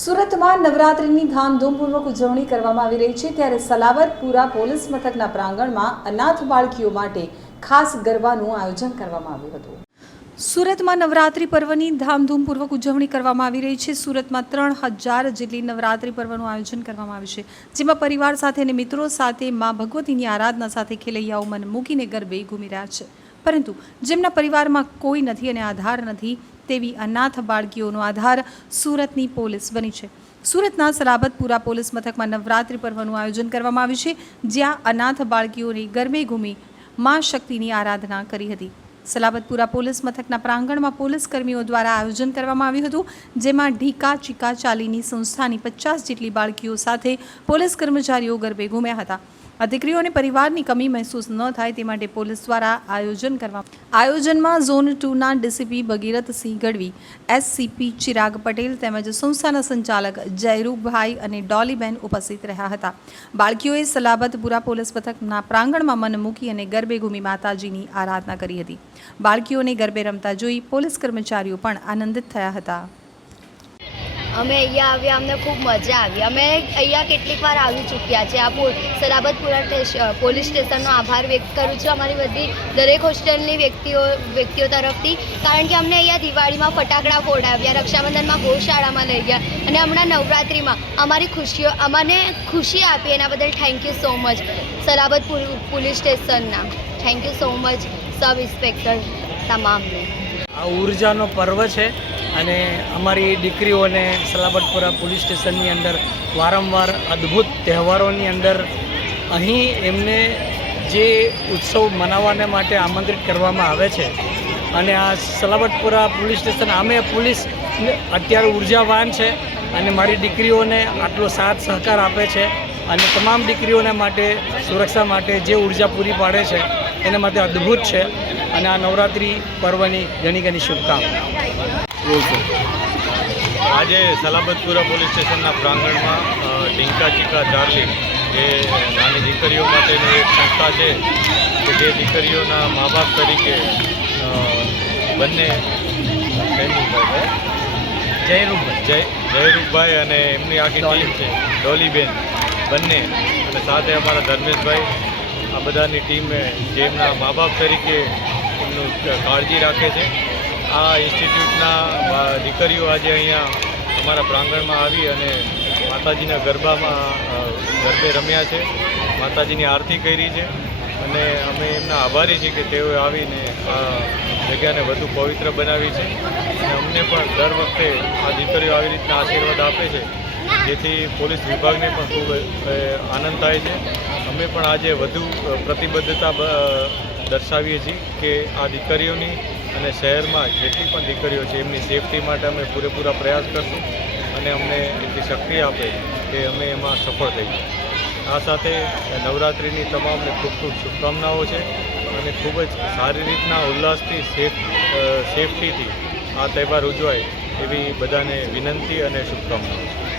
સુરતમાં નવરાત્રિની ધામધૂમપૂર્વક ઉજવણી કરવામાં આવી રહી છે ત્યારે સલાબતપુરા પોલીસ મથકના પ્રાંગણમાં અનાથ બાળકીઓ માટે ખાસ ગરબાનું આયોજન કરવામાં આવ્યું હતું। સુરતમાં નવરાત્રિ પર્વની ધામધૂમપૂર્વક ઉજવણી કરવામાં આવી રહી છે। સુરતમાં 3000 જેટલી નવરાત્રિ પર્વનું આયોજન કરવામાં આવ્યું છે, જેમાં પરિવાર સાથે અને મિત્રો સાથે મા ભગવતીની આરાધના સાથે ખેલૈયાઓ મન મૂકીને ગરબે ઘૂમી રહ્યા છે। પરંતુ જેમના પરિવારમાં કોઈ નથી અને આધાર નથી તેવી અનાથ બાળકીઓનો આધાર સુરતની પોલીસ બની છે। સુરતના સલાબતપુરા પોલીસ મથકમાં નવરાત્રિ પર્વનું આયોજન કરવામાં આવ્યું છે, જ્યાં અનાથ બાળકીઓને ગરબે ઘૂમી મા શક્તિની આરાધના કરી હતી। સલાબતપુરા પોલીસ મથકના પ્રાંગણમાં પોલીસ કર્મીઓ દ્વારા આયોજન કરવામાં આવ્યું હતું, જેમાં ઢીકા ચીકા ચાલીની સંસ્થાની 50 જેટલી બાળકીઓ સાથે પોલીસ કર્મચારીઓ ગરબે ઘૂમ્યા હતા। આ દીકરીઓને પરિવારની કમી મહેસૂસ ન થાય તે માટે પોલીસ દ્વારા આયોજનમાં ઝોન 2ના ડીસીપી ભગીરથસિંહ ગઢવી, એસસીપી ચિરાગ પટેલ તેમજ સંસ્થાના સંચાલક જયરૂપભાઈ અને ડોલીબેન ઉપસ્થિત રહ્યા હતા। બાળકીઓએ સલાબતપુરા પોલીસ મથકના પ્રાંગણમાં મન મૂકી અને ગરબે ઘૂમી માતાજીની આરાધના કરી હતી। બાળકીઓને ગરબે રમતા જોઈ પોલીસ કર્મચારીઓ પણ આનંદિત થયા હતા। અમે અહીંયા આવ્યા, અમને ખૂબ મજા આવી। અમે અહીંયા કેટલીક વાર આવી ચૂક્યા છે। આ સલાબતપુરા પોલીસ સ્ટેશનનો આભાર વ્યક્ત કરું છું અમારી બધી દરેક હોસ્ટેલની વ્યક્તિઓ તરફથી, કારણ કે અમને અહીંયા દિવાળીમાં ફટાકડા ફોડાવ્યા, રક્ષાબંધનમાં ગૌશાળામાં લઈ ગયા અને હમણાં નવરાત્રિમાં અમને ખુશી આપી। એના બદલ thank you so much Salabatpura police સ્ટેશનના। Thank you so much sub inspector તમામને। આ ઉર્જાનો પર્વ છે અને અમારી દીકરીઓને સલાબતપુરા પોલીસ સ્ટેશનની અંદર વારંવાર અદ્ભુત તહેવારોની અંદર અહીં એમને જે ઉત્સવ મનાવવાને માટે આમંત્રિત કરવામાં આવે છે અને આ સલાબતપુરા પોલીસ સ્ટેશન અમે પોલીસ અત્યારે ઉર્જાવાન છે અને મારી દીકરીઓને આટલો સાથ સહકાર આપે છે અને તમામ દીકરીઓને માટે સુરક્ષા માટે જે ઉર્જા પૂરી પાડે છે એના માટે અદ્ભુત છે અને આ નવરાત્રિ પર્વની ઘણી શુભકામનાઓ। આજે સલાબતપુરા પોલીસ સ્ટેશનના પ્રાંગણમાં ઢીંકા ચીકા ચાર્લી જે નાની દીકરીઓ માટેની એક સંસ્થા છે કે જે દીકરીઓના મા બાપ તરીકે બંને જયરૂપભાઈ અને એમની આખી ટીમ છે, ડોલીબેન બંને, અને સાથે અમારા ધર્મેશભાઈ, આ બધાની ટીમે જે એમના મા બાપ તરીકે એમનું કાળજી રાખે છે। આ ઇન્સ્ટિટ્યૂટના દીકરીઓ આજે અહીંયા અમારા પ્રાંગણમાં આવી અને માતાજીના ગરબે રમ્યા છે, માતાજીની આરતી કરી છે અને અમે એમના આભારી છીએ કે તેઓએ આવીને આ જગ્યાને વધુ પવિત્ર બનાવી છે અને અમને પણ દર વખતે આ દીકરીઓ આવી રીતના આશીર્વાદ આપે છે, જેથી પોલીસ વિભાગને પણ ખૂબ આનંદ થાય છે। અમે પણ આજે વધુ પ્રતિબદ્ધતા દર્શાવીએ છીએ કે આ દીકરીઓની અને શહેરમાં જેટલી પણ દીકરીઓ છે એમની સેફટી માટે અમે પૂરેપૂરા પ્રયાસ કરશું અને અમને એટલી શક્તિ આપે કે અમે એમાં સફળ થઈએ। આ સાથે નવરાત્રિની તમામને ખૂબ શુભકામનાઓ છે અને ખૂબ જ સારી રીતના ઉલ્લાસથી સેફટીથી આ તહેવાર ઉજવાય એવી બધાને વિનંતી અને શુભકામનાઓ છે।